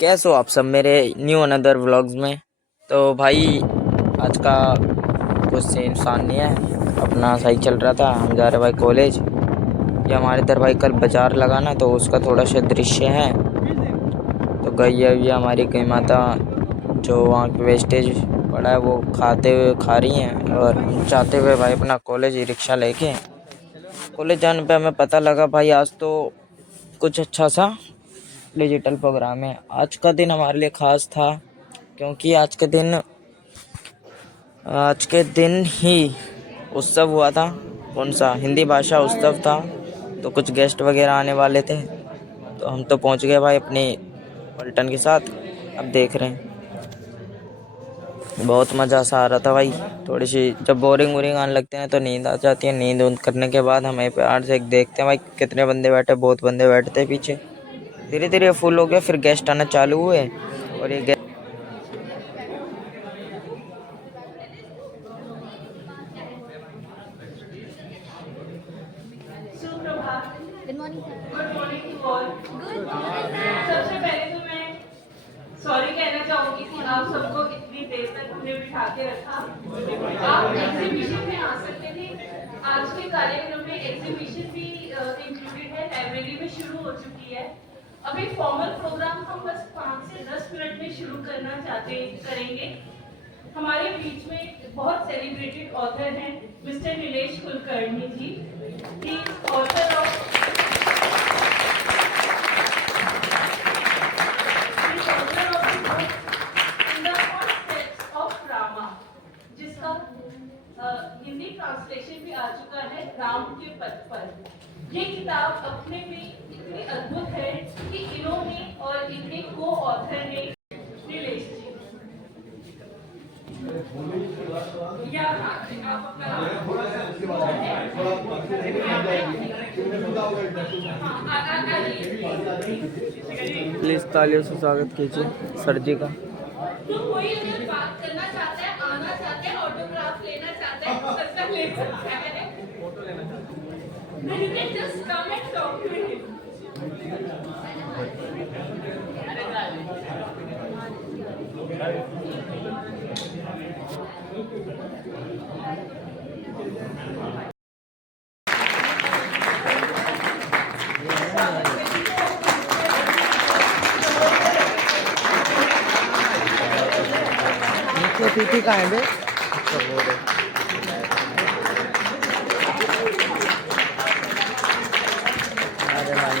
कैसे हो आप सब मेरे न्यू अनदर व्लॉग्स में। तो भाई आज का कुछ सीन शान नहीं है, अपना सही चल रहा था। हम जा रहे भाई कॉलेज। ये हमारे इधर भाई कल बाजार लगा ना, तो उसका थोड़ा सा दृश्य है। तो गई हमारी गई माता जो वहाँ पे वेस्टेज पड़ा है वो खा रही हैं, और हम चाहते हुए भाई अपना कॉलेज ई रिक्शा लेके कॉलेज जाने पे हमें पता लगा भाई आज तो कुछ अच्छा सा डिजिटल प्रोग्राम है। आज का दिन हमारे लिए खास था क्योंकि आज के दिन ही उत्सव हुआ था। कौन सा हिंदी भाषा उत्सव था। तो कुछ गेस्ट वगैरह आने वाले थे, तो हम तो पहुंच गए भाई अपनी पलटन के साथ। अब देख रहे हैं, बहुत मज़ा सा आ रहा था भाई। थोड़ी सी जब बोरिंग वोरिंग आने लगते हैं तो नींद आ जाती है। नींद उंद करने के बाद हमें प्यार से एक देखते हैं भाई कितने बंदे बैठे। बहुत बंदे बैठते हैं पीछे। धीरे धीरे फुल हो गया, फिर गेस्ट आना चालू हुए। और ये good morning sir. Good morning to all. Good morning सबसे पहले तो मैं सॉरी कहना चाहूंगी कि आप सबको इतनी देर तक हमने बिठा के रखा। आप एग्जीबिशन में आ सकते थे। आज के कार्यक्रम में एग्जीबिशन भी इंक्लूडेड है। लाइब्रेरी में शुरू हो चुकी है। अब एक फॉर्मल प्रोग्राम हम बस 5 से 10 मिनट में शुरू करेंगे। हमारे बीच में बहुत सेलिब्रेटेड ऑथर हैं मिस्टर नीलेश कुलकर्णी जी। ही ऑथर ऑफ जिसका हिंदी ट्रांसलेशन भी आ चुका है, राम के पथ पर। ये किताब अपने में इतनी अद्भुत है कि इन्होंने और इनके को ऑथर ने नीलेश जी या आप अपना प्लीज़ तालियों से स्वागत कीजिए सर जी का। तो कोई अगर बात करना चाहता है, आना चाहता है, ऑटोग्राफ लेना चाहता है, सस्ता ले सकता है। You can just come and talk to him. तिथि कहाँ है बे? अच्छा वो है। अरे भाई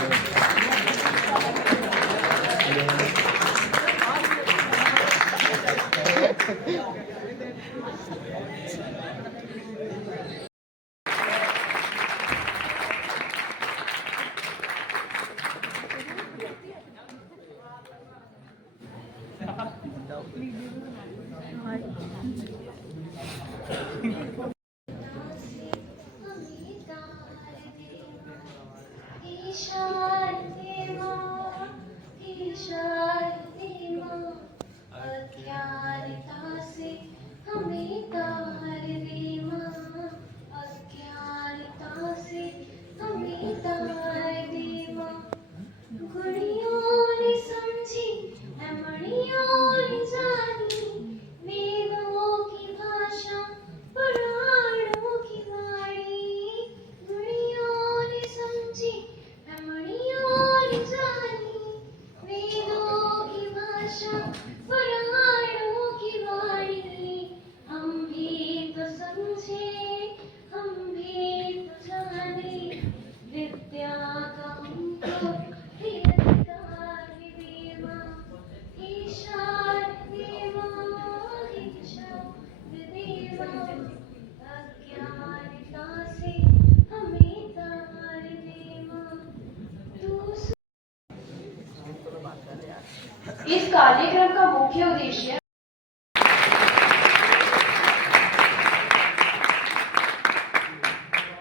इस कार्यक्रम का मुख्य उद्देश्य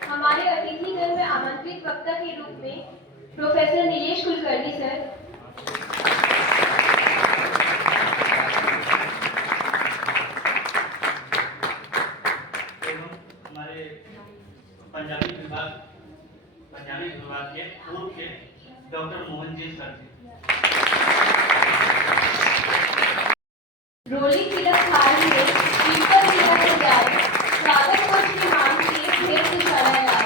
हमारे अतिथिगण में आमंत्रित वक्ता के रूप में प्रोफेसर नीलेश कुलकर्णी सर, हमारे पंजाबी विभाग के पूर्व के डॉक्टर मोहन जी सर जी। रोली तिलक हार लिए पीपल तिलक सजाए स्वागत कोच की मांग किए ढेर से चढ़ाए आए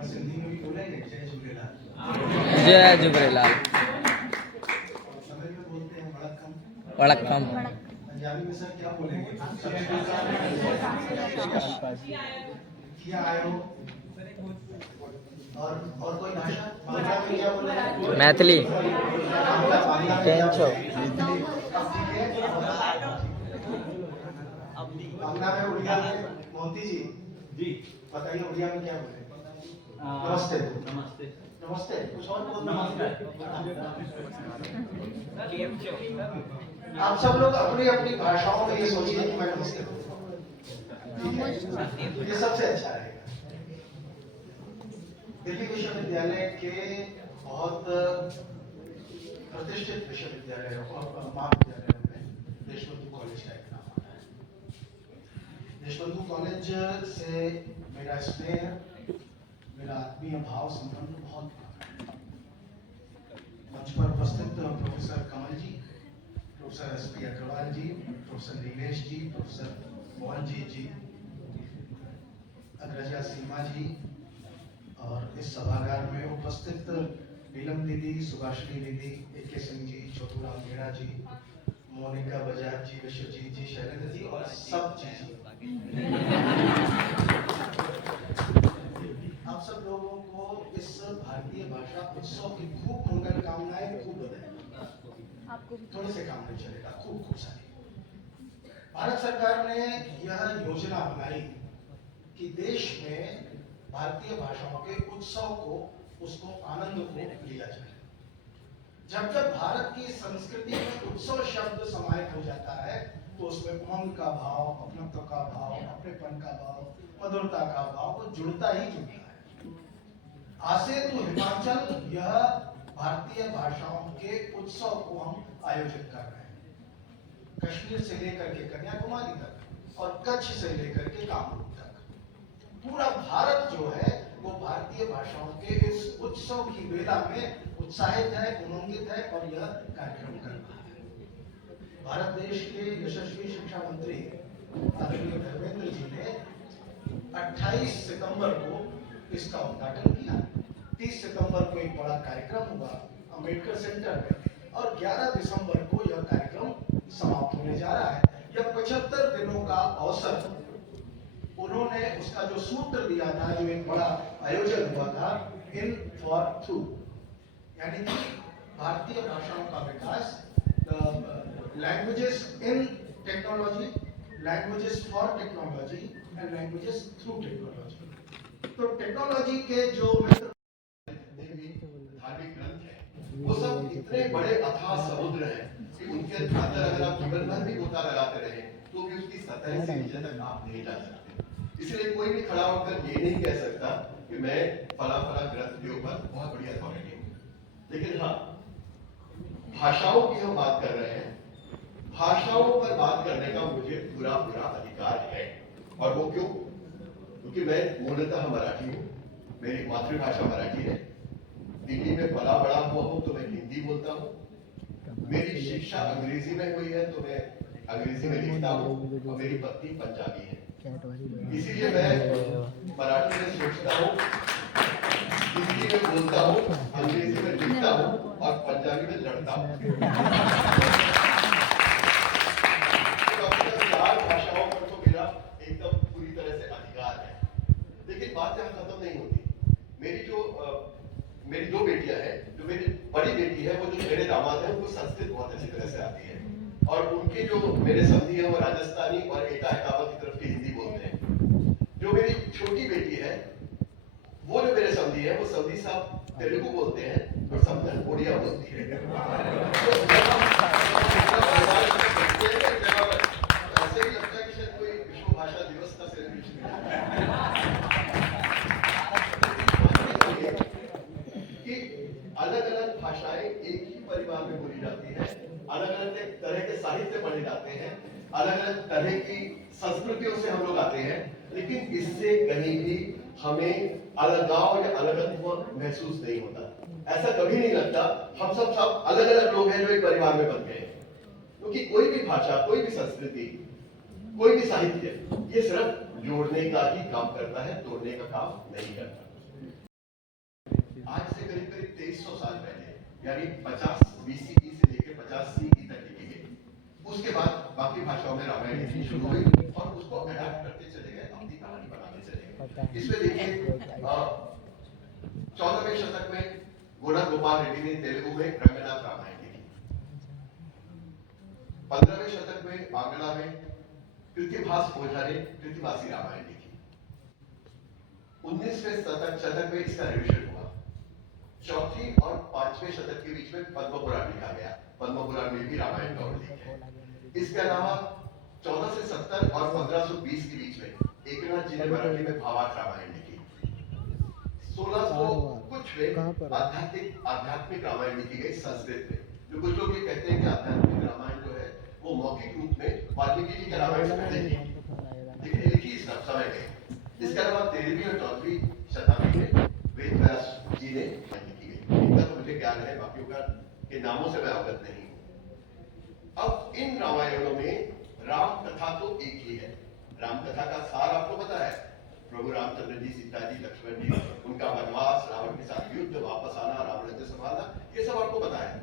सिंधी में भी बोलेंगे जय झूलेलाल। जय झूलेलाल। तमिल में बोलते हैं वड़क्कम। वड़क्कम। पंजाबी में सर क्या बोलेंगे? क्या आए हो? और कोई भाषा? पंजाबी में क्या बोलेंगे? मैथिली। टेंशो। बांग्ला में उड़िया में मोती जी बताइए उड़िया में क्या बोले? नमस्ते। नमस्ते। नमस्ते। कुछ और बोल आप सब लोग अपनी अपनी भाषाओं में ये सोचिए कि मैं नमस्ते बोलूं। ये सबसे अच्छा रहेगा। दिल्ली विश्वविद्यालय के बहुत प्रतिष्ठित विश्वविद्यालय और महाविद्यालयों में देशबंधु कॉलेज का एक नाम आता है। देशबंधु कॉलेज से मेरा स्नेह, मेरा आत्मीय भाव संबंध बहुत पुराना है। मंच पर उपस्थित प्रोफेसर कमल जी, प्रोफेसर एस.पी. अग्रवाल जी, प्रोफेसर नीलेश जी, प्रोफेसर मोहनजीत जी, अग्रजा सीमा जी और इस सभागार में उपस्थित नीलम दीदी, सुभाषिनी दीदी, ए.के. सिंह जी, छोटूराम मीणा जी, मोनिका बजाज जी, विश्वजीत जी, शैलेंद्र जी और सब जी। आप सब लोगों को इस भारतीय भाषा उत्सव की खूब मंगल कामनाएं, खूब बधाई। थोड़े से काम नहीं चलेगा, खूब सारी। भारत सरकार ने यह योजना बनाई कि देश में भारतीय भाषाओं के उत्सव को, उसको आनंद को लिया जाए। जब जब भारत की संस्कृति में उत्सव शब्द समाहित हो जाता है तो उसमें उमंग का भाव, अपनत्व का भाव, अपनेपन का भाव, मधुरता का भाव वो जुड़ता ही जुड़ता है। आसे तो हिमाचल यह भारतीय भाषाओं के उत्सव को हम आयोजित कर रहे हैं। कश्मीर से लेकर के कन्याकुमारी तक और कच्छ से लेकर के कामरूप तक पूरा भारत जो है वो भारतीय भाषाओं के इस उत्सव की वेला में उत्साहित है, उमंगित है और यह कार्यक्रम कर रहा है। भारत देश के यशस्वी शिक्षा मंत्री आदरणीय धर्मेंद्र जी ने 28 सितंबर को इसका उद्घाटन किया। 30 सितंबर को एक बड़ा कार्यक्रम हुआ अंबेडकर सेंटर में और 11 दिसंबर को यह कार्यक्रम समाप्त होने जा रहा है। यह 75 दिनों का अवसर उन्होंने उसका जो सूत्र दिया था, जो एक बड़ा आयोजन हुआ था, इन फॉर थ्रू, यानी कि भारतीय भाषाओं का विकास, languages in technology, languages for technology and languages through technology. तो टेक्नोलॉजी के जो धार्मिक ग्रंथ है वो सब इतने बड़े अथाह समुद्र हैं कि उनके अंदर अगर आप जीवन भर भी गोता लगाते रहे तो भी उसकी सतह से नीचे तक आप नहीं जा सकते। इसलिए कोई भी खड़ा होकर ये नहीं कह सकता कि मैं फला फला ग्रंथ के ऊपर बहुत बड़ी अथॉरिटी हूँ। लेकिन हाँ, भाषाओं की हम बात कर रहे हैं। भाषाओं पर बात करने का मुझे पूरा अधिकार है। और वो क्यों? क्योंकि मैं मूलतः मराठी हूँ, मेरी मातृभाषा मराठी है। दिल्ली में पला बड़ा हुआ हूँ तो मैं हिंदी बोलता हूँ। मेरी शिक्षा अंग्रेजी में हुई है तो मैं अंग्रेजी में लिखता हूँ और मेरी पत्नी पंजाबी है। इसीलिए मैं मराठी में सोचता हूँ, हिंदी में बोलता हूँ, अंग्रेजी में लिखता हूँ और पंजाबी में लड़ता हूँ। चार भाषाओं पर तो मेरा एकदम पूरी तरह से अधिकार है। लेकिन बात यहाँ खत्म नहीं होती। मेरी 2 बेटियां हैं, जो मेरी बड़ी बेटी है, वो जो मेरे दामाद है, उनको संस्कृत बहुत अच्छी तरह से आती है, और उनके जो मेरे समधी है वो राजस्थानी और एकाएकावा की तरफ की हिंदी बोलते हैं। जो मेरी छोटी बेटी है, वो जो मेरे समधी है, वो समधी साहब तेलुगु बोलते हैं और समधन उड़िया बोलती है। ऐसे ही लगता है कि शायद कोई विश्व भाषा दिवस का सेलिब्रेशन कि अलग-अलग भाषाएं एक ही परिवार में बोली जाती है, अलग-अलग तरह के साहित्य पढ़े जाते हैं, अलग-अलग तरह की संस्कृतियों से हम लोग आते हैं, लेकिन इससे कहीं भी हमें अलगाव या अलगत्व महसूस नहीं होता। ऐसा कभी नहीं लगता हम सब अलग-अलग लोग हैं जो एक परिवार में बन गए, क्योंकि कोई भी भाषा, कोई भी संस्कृति, कोई भी साहित्य ये सिर्फ जोड़ने का ही काम करता है, तोड़ने का काम नहीं करता। आज से करीब 2300 साल पहले, यानी 50 BCE से लेकर 50 CE तक लिखी गई। उसके बाद बाकी भाषाओं में रामायण लिखनी शुरू हुई और उसको अडैप्ट करते चले गए, अपनी कहानी बनाते चले गए। इसमें देखिए 14वें शतक में गोना गोपाल रेड्डी ने तेलुगु में रंगनाथ रामायण लिखी। 15वें शतक में बांग्ला में कृतिभास ओझा ने कृतिवासी रामायण लिखी। 19वें शतक में इसका रिविजन हुआ। 4वीं और 5वें शतक के बीच में पद्म पुराण लिखा गया। पद्म पुराण में भी रामायण का उल्लेख है। इसके अलावा 1470 और 1520 के बीच में एकनाथ जी ने मराठी में भावार्थ रामायण लिखी। 1600 कुछ में आध्यात्मिक रामायण लिखी गई संस्कृत में। जो कुछ लोग ये कहते हैं कि आध्यात्मिक रामायण जो है वो मौखिक रूप में वाल्मीकि जी के रामायण से पहले लेकिन लिखी इस समय में। इसके अलावा 13वीं और 14वीं शताब्दी में वेद व्यास जी ने लिखी गई। इनका तो मुझे ज्ञान है, बाकियों का के नामों से मैं अवगत नहीं हूं। अब इन रामायणों में राम कथा तो एक ही है। राम कथा का सार आपको पता है, प्रभु रामचंद्र जी, सीता जी, लक्ष्मण जी, उनका वनवास, रावण के साथ युद्ध, वापस आना, रावण से संभालना, ये सब आपको पता है।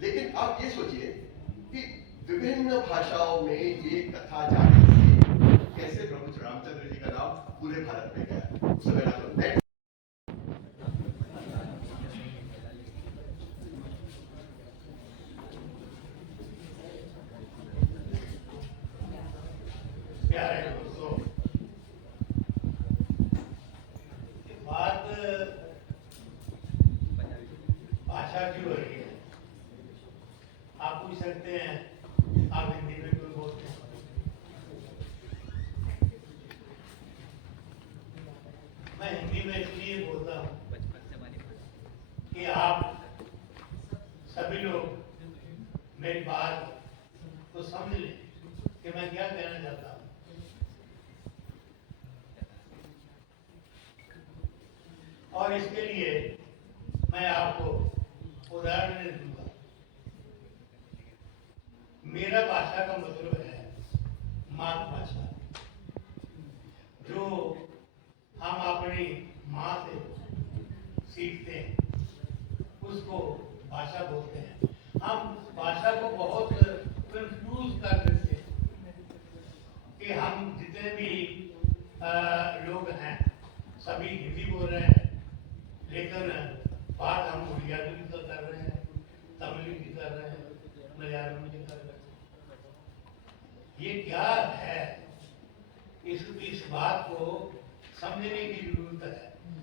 लेकिन आप ये सोचिए कि विभिन्न भाषाओं में ये कथा जाने से कैसे प्रभु रामचंद्र जी का नाम पूरे भारत में गया। उस समय ना तो नेट भाषा की हो रही है। आप पूछ सकते हैं आप हिंदी में क्यों बोलते हैं। मैं हिंदी में इसलिए बोलता हूँ कि आप सभी लोग मेरी बात को समझ लें कि मैं क्या कहना चाहता हूँ। और इसके लिए मैं आपको उदाहरण दूंगा। मेरा भाषा का मतलब है मातृभाषा, जो हम अपनी माँ से सीखते हैं, उसको भाषा बोलते हैं। हम भाषा को बहुत कंफ्यूज कर देते हैं कि हम जितने भी लोग हैं सभी हिंदी बोल रहे हैं, लेकिन बात हम उड़िया की तो कर रहे हैं, तमिल की कर रहे हैं, मलयालम की कर रहे हैं। ये क्या है, इस बात को समझने की जरूरत है।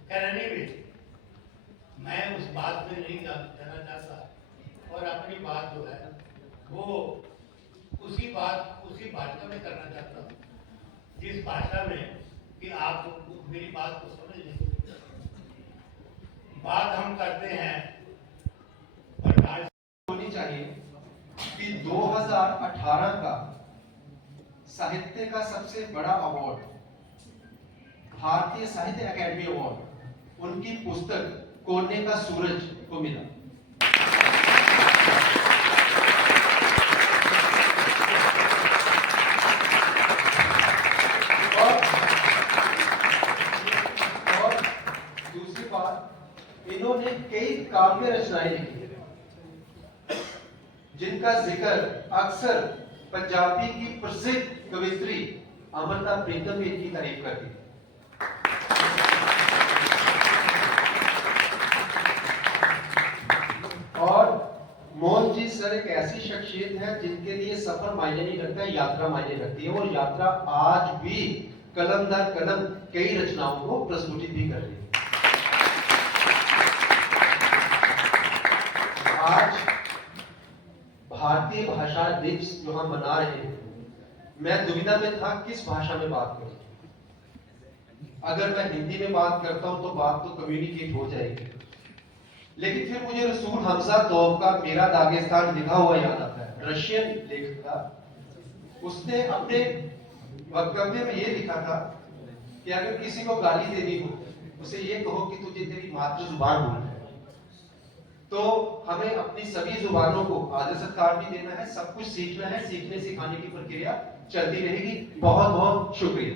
कहने भी मैं उस बात पे नहीं जाना चाहता और अपनी बात जो है वो उसी भाषा में करना चाहता हूँ, जिस भाषा में कि आप मेरी बात को समझ लें। बात हम करते हैं होनी चाहिए कि 2018 का साहित्य का सबसे बड़ा अवार्ड, भारतीय साहित्य अकादमी अवार्ड, उनकी पुस्तक कोने का सूरज को मिला। और दूसरी बात, इन्होंने कई काव्य रचनाएं लिखी है जिनका जिक्र अक्सर पंजाबी की प्रसिद्ध कवियत्री अमृता प्रीतम भी इनकी तारीफ करती है। सर एक ऐसी शख्सियत है जिनके लिए सफर मायने नहीं रखता है, यात्रा मायने रखती है, और यात्रा आज भी कलम दर कलम कई रचनाओं को प्रस्फुटित भी कर रही है। आज भारतीय भाषा दिवस जो हम मना रहे हैं, मैं दुविधा में था किस भाषा में बात करूं। अगर मैं हिंदी में बात करता हूं तो बात तो कम्युनिकेट हो जाएगी, लेकिन फिर मुझे रसूल हमजा तौब का मेरा दागिस्तान लिखा हुआ याद आता है। रशियन लेखक था, उसने अपने वक्तव्य में ये लिखा था कि अगर किसी को गाली देनी हो उसे ये कहो कि तुझे तेरी मातृ जुबान बोलना है। तो हमें अपनी सभी जुबानों को आदर सत्कार भी देना है, सब कुछ सीखना है, सीखने सिखाने की प्रक्रिया चलती रहेगी। बहुत बहुत शुक्रिया।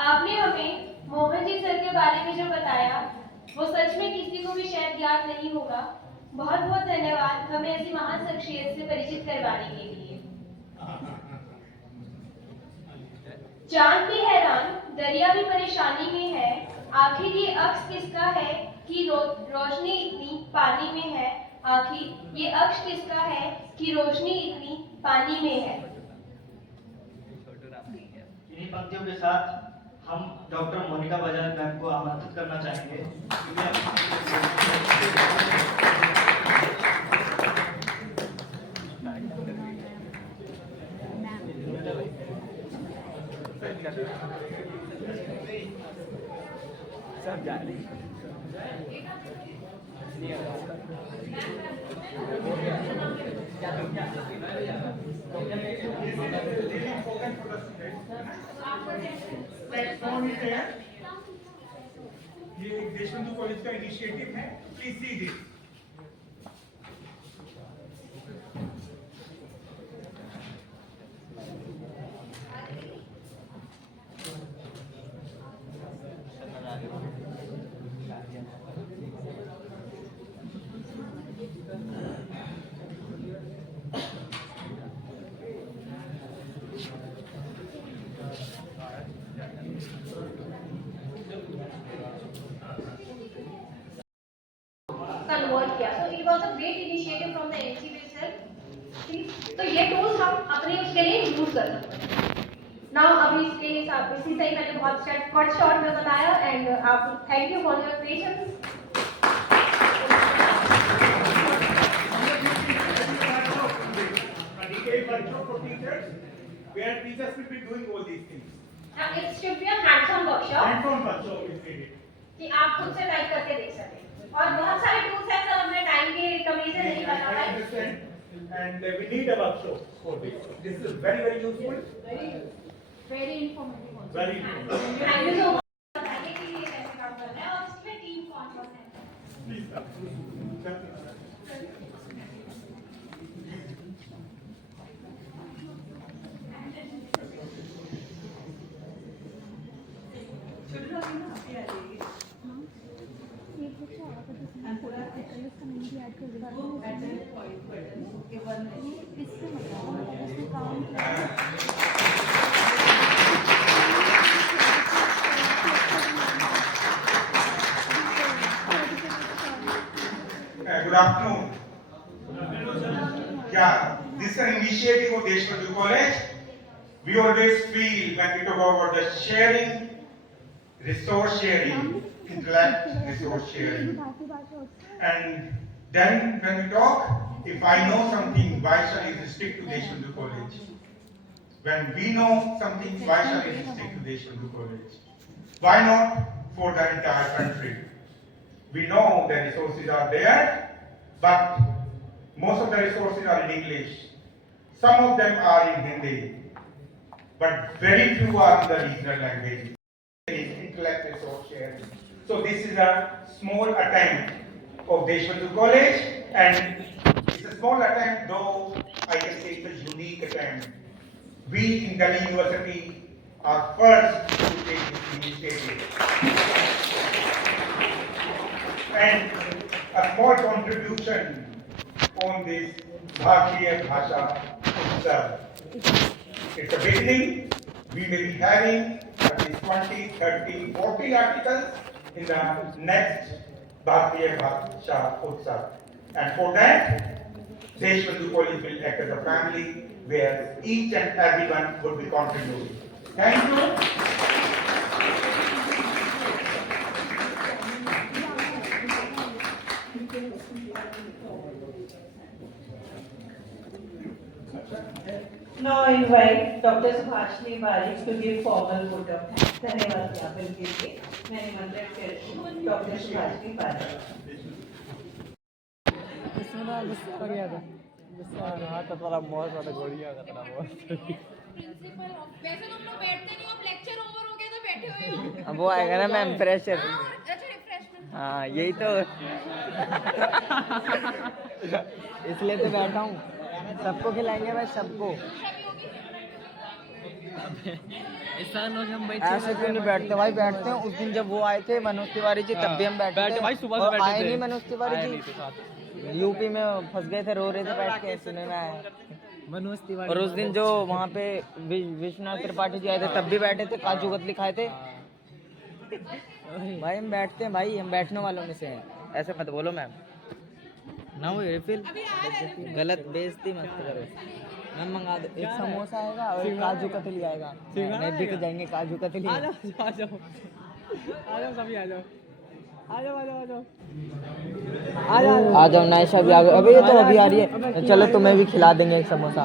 आपने हमें मोहन जी सर के बारे में जो बताया वो सच में किसी को भी शायद याद नहीं होगा। बहुत बहुत धन्यवाद हमें ऐसी महान शख्सियत से परिचित करवाने के लिए। चांद भी हैरान, दरिया भी परेशानी में है, आखिर ये अक्स किसका है कि रोशनी इतनी पानी में है। आखिर ये अक्स किसका है कि रोशनी इतनी पानी में है। इन्हीं पंक्तियों के साथ हम डॉक्टर मोनिका बजाज मैम को आमंत्रित करना चाहेंगे। सब जा रही ये देशबंधु कॉलेज का इनिशिएटिव है, प्लीज सी दिस। कन्वर्ट किया। So it was a great initiative from the NCB itself। तो ये टूल्स हम अपने उसके लिए यूज कर सकते हैं। नाउ अभी इसके हिसाब इसी से ही मैंने बहुत शॉर्ट में बताया एंड आप thank you for your patience. Where teachers will be doing all these things. It should be a hands-on workshop Hands-on workshop is needed. कि आप खुद से टाइप करके देख सकें। और बहुत सारे टूल्स हैं, सर हमने टाइम की कमी से नहीं बना I understand, and we need a workshop for this. This is very very useful. Very informative also. Very informative. Thank you so much बताने के लिए कैसे काम करना है और इसमें टीम कौन-कौन है। Please. Good afternoon. Yeah, this is an initiative of Deshbandhu College. We always feel when we talk about the sharing, resource sharing, intellect resource sharing. And then when we talk, if I know something, why shall I restrict to Deshbandhu College? When we know something, why shall I restrict to Deshbandhu College? Why not for the entire country? We know the resources are there, but most of the resources are in English. Some of them are in Hindi, but very few are in the regional language. Intellect resource sharing. So this is a small attempt of Deshbandhu College, and it's a small attempt, though I can say it's a unique attempt. We in Delhi University are first to take this initiative. And a small contribution on this Bharatiya Bhasha Utsav. It's a beginning, we may be having at least 20, 30, 40 articles in the next Bharatiya Bhasha Utsav. And for that, Deshbandhu College will act as a family where each and everyone would be contributing. Thank you. Now I invite Dr. Subhashini Barik to give formal vote of thanks. धन्यवाद ज्ञापन के लिए मैं निमंत्रित करती हूँ doctor Subhashini बारिक। Principal वैसे तो हम लोग बैठते नहीं हो, अब लेक्चर ओवर हो गया तो बैठे हुए हो। अब वो आएगा ना मैम प्रेशर। अच्छा रिफ्रेशमेंट। हाँ यही तो इसलिए तो बैठा हूँ, सबको खिलाएंगे भाई, सबको। ऐसे क्यों नहीं बैठते भाई? बैठते हैं। उस दिन जब वो आए थे मनोज तिवारी जी तब भी हम बैठे थे भाई, सुबह से बैठे थे। आए नहीं मनोज तिवारी जी, यूपी में फंस गए थे, रो रहे थे बैठ के, सुने में आया मनोज तिवारी। और उस दिन जो वहाँ पे विश्वनाथ त्रिपाठी जी आए थे तब भी बैठे थे, काजू कतली खाए थे भाई। हम बैठते हैं भाई, हम बैठने वालों में से हैं। ऐसे मत बोलो मैम, ना वो रिफिल गलत बेइज्जती मत करो। मैम मंगा दो, एक समोसा आएगा और एक काजू कतली आएगा। नहीं बिक जाएंगे काजू कतली। आ जाओ सभी, आ जाओ नायशा भी आ गए। अबे ये तो अभी आ रही है। चलो तुम्हें भी खिला देंगे एक समोसा।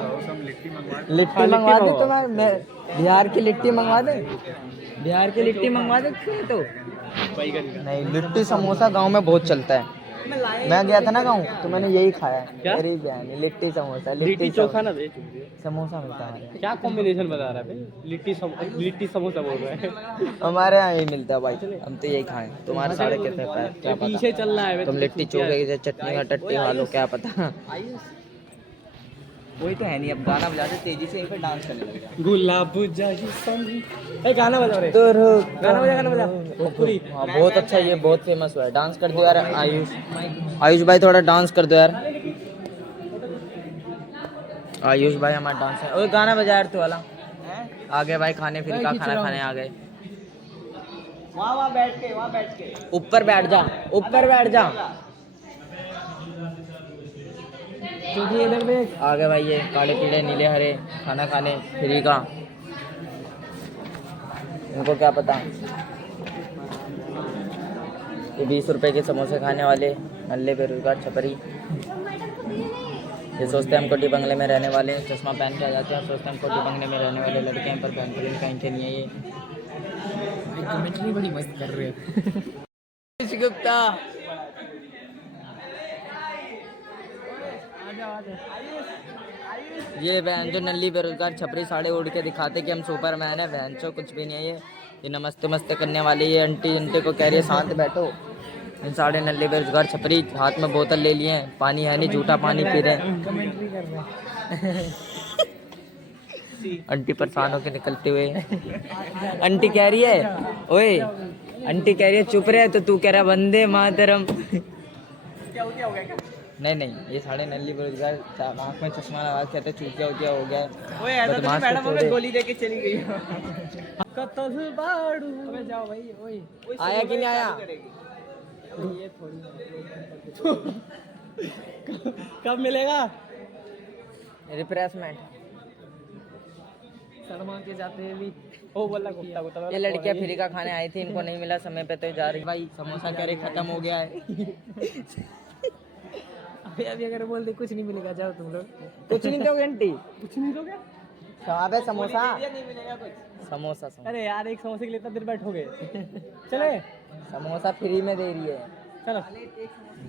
लिट्टी मंगवा दे तुम्हें, मैं बिहार की लिट्टी मंगवा दे, बिहार की लिट्टी मंगवा दे तो। नहीं, लिट्टी समोसा गांव में बहुत चलता है। मैं गया था ना गांव तो मैंने यही खाया है। मेरी बहन लिट्टी समोसा, लिट्टी चोखा ना दे, समोसा मिलता है। क्या कॉम्बिनेशन बता रहा है? लिट्टी समोसा बोल रहा है। हमारे यहाँ यही मिलता है भाई, हम तो यही खाएं। तुम्हारे साढ़े कैसे क्या पीछे चल रहा है? तुम लिट्टी चोखे की चटनी का टट्टी खा लो, क्या पता। वही तो है नहीं। अब गाना बजा दे तेजी से, फिर डांस करने लगे। गुलाब गाना बजा रहे, गाना बजा पूरी। हाँ बहुत अच्छा, ये बहुत फेमस हुआ है। डांस कर दो यार आयुष भाई, थोड़ा डांस कर दो यार आयुष भाई, हमारा डांस है। ओए गाना बजा यार तू वाला। आ गए भाई, खाने फिर का खाना खाने आ गए। वहाँ बैठ के ऊपर बैठ जा, ऊपर बैठ जा। आ गए भाई ये काले पीले नीले हरे खाना खाने फ्री का। उनको क्या पता, ये 20 रुपए के समोसे खाने वाले नल्ले बेरोजगार छपरी। ये सोचते हैं हम कोटी बंगले में रहने वाले हैं, चश्मा पहन के आ जाते हैं। सोचते हैं हम कोटी बंगले में रहने वाले लड़के हैं, पर पहन कहीं के नहीं है। ये कमेंट्री बड़ी मस्त कर रहे हैं। गुप्ता ये बहन जो नल्ली बेरोजगार छपरी साड़े उड़ के दिखाते कि हम सुपरमैन है, बहन चो कुछ भी नहीं है। ये नमस्ते मस्ते करने वाली ये आंटी को कह रही है शांत बैठो। इन साढ़े नल्ले बेरोजगार छपरी हाथ में बोतल ले लिए हैं, पानी है नहीं, झूठा पानी पी रहे हैं। आंटी परेशान होकर निकलते हुए आंटी कह रही है, ओए आंटी कह रही है चुप रहे, तो तू कह रहा वंदे मातरम। नहीं ये साढ़े नल्ली बेरोजगार आँख में चश्मा लगा के कहते चूतिया हो गया है। मैडम हमें गोली देके चली गई। जाओ भाई, ओए आया कि नहीं आया? कब मिलेगा रिफ्रेशमेंट? शर्मा के जाते हैं भी। ओ बोला कुत्ता ये लड़कियां फ्री का खाने आई थी, इनको नहीं मिला समय पे तो जा रही। भाई समोसा कह रही खत्म हो गया है। अभी अगर बोल दे कुछ नहीं मिलेगा, जाओ तुम लोग। कुछ नहीं दोगे आंटी? कुछ नहीं दोगे? अबे समोसा नहीं मिलेगा कुछ। समोसा अरे यार एक समोसे के लिए इतना देर बैठोगे। चले समोसा फ्री में दे रही है, चलो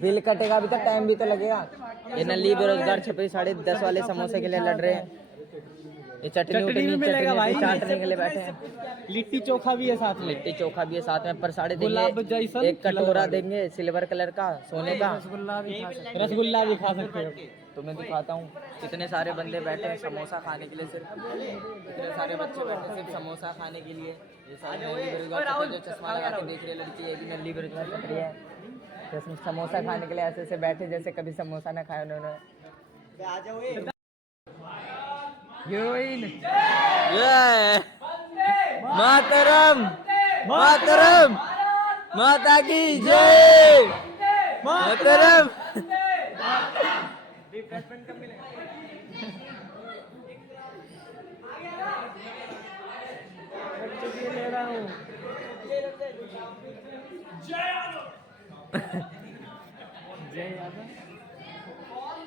बिल कटेगा अभी तक, टाइम भी तो लगेगा। ये नल्ली बेरोजगार छपरी 10.5 वाले समोसे के लिए लड़ रहे हैं। ये चटनी चाटने के लिए बैठे हैं। लिट्टी चोखा भी है साथ में, लिट्टी चोखा भी है साथ में। पर साढ़े देंगे, एक कटोरा देंगे सिल्वर कलर का सोने का। रसगुल्ला भी खा सकते हो। तुम्हें दिखाता हूँ कितने सारे बंदे बैठे हैं समोसा खाने के लिए। सिर्फ कितने सारे बच्चे बैठे सिर्फ समोसा खाने के लिए। ये सारे नल्ली बेरोजगार जो चश्मा लगा के देख रही है लड़की, ये भी नल्ली बेरोजगार छपरी है। तो समोसा खाने के लिए ऐसे बैठे जैसे कभी समोसा ना खाया उन्होंने। हीरोइन मातरम मातरम माता की जय मातरम।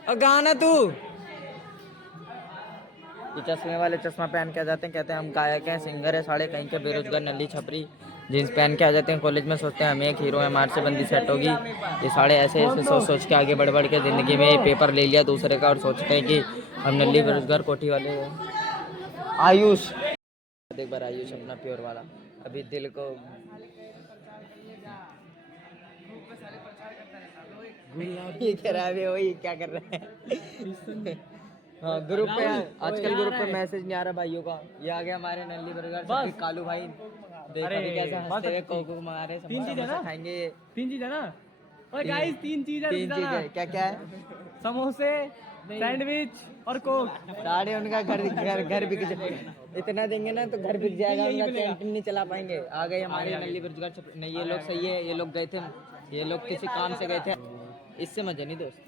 और गाना तू ये चश्मे वाले चश्मा पहन के आ जाते हैं, कहते हैं हम गायक हैं, सिंगर है, साढ़े कहीं के बेरोजगार नल्ली छपरी जींस पहन के आ जाते हैं कॉलेज में, सोचते हैं हम एक हीरो हैं, हमारे से बंदी सेट होगी। ये साढ़े ऐसे ऐसे सोच सोच के आगे बढ़ बढ़ के ज़िंदगी में पेपर ले लिया दूसरे का और सोचते हैं कि हम नल्ली बेरोजगार कोठी वाले हैं। आयुष एक बार आयुष अपना प्योर वाला अभी दिल को ये कह रहा है वही क्या कर रहे हैं। हाँ ग्रुप पे आजकल ग्रुप पे मैसेज नहीं आ रहा भाइयों का। ये आ गया हमारे नल्ली बर्गर कालू भाई, देखा भी कैसे हंसते हुए कोको मार रहे। तीन चीज है ना, खाएंगे तीन चीज है ना, और गाइस तीन चीज है क्या क्या है, समोसे सैंडविच और कोक। साढ़े उनका घर बिक इतना देंगे ना तो घर बिक जाएगा उनका, कैंटीन नहीं चला पाएंगे। आ गए हमारे नल्ली बेरोजगार नहीं, ये लोग सही है, ये लोग गए थे, ये लोग किसी काम से गए थे। इससे मजे नहीं दोस्त,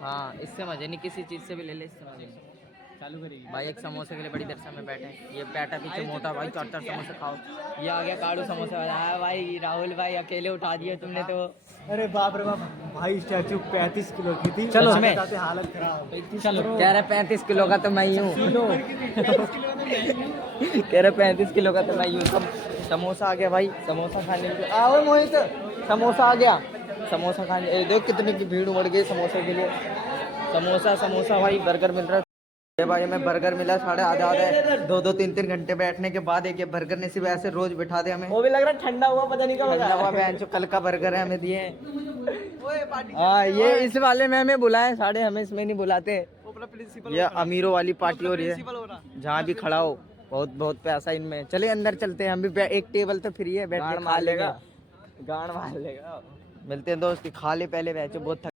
हाँ इससे मजे नहीं, किसी चीज़ से भी ले ले इससे मजे नहीं। चालू करिए भाई, एक समोसे के लिए बड़ी देर से हमें बैठे हैं। ये बैठा पीछे मोटा भाई, 4-4 समोसे खाओ। ये आ गया काड़ू समोसे वाला। हाँ भाई राहुल भाई अकेले उठा दिए तुमने तो। अरे बाप रे बाप भाई, स्टैचू 35 किलो की थी। चलो हमें हालत खराब। चलो कह रहे 35 किलो का तो मैं ही हूँ। कह रहे 35 किलो का तो मैं ही हूँ। समोसा आ गया भाई, समोसा खाने के लिए आओ मोहित, समोसा आ गया, समोसा खाने। देख कितनी की भीड़ उमड़ गई समोसे के लिए। समोसा भाई, बर्गर मिल रहा है भाई, हमें बर्गर मिला साढ़े आधे 2-2 3-3 घंटे बैठने के बाद एक बर्गर ने सिर्फ ऐसे रोज बिठा दे हमें। वो भी लग रहा है ठंडा हुआ, पता नहीं कब ठंडा हुआ। बहन जो कल का बर्गर है हमें दिए। हाँ ये इस वाले में हमें बुलाए, साढ़े हमें इसमें नहीं बुलाते। ये अमीरों वाली पार्टी हो रही है, जहाँ भी खड़ा हो बहुत पैसा इनमें। चले अंदर चलते हैं हम भी, एक टेबल तो फ्री है, बैठ के खा लेगा, गाड़ मार लेगा। मिलते हैं दोस्त, खा ले पहले, वैसे बहुत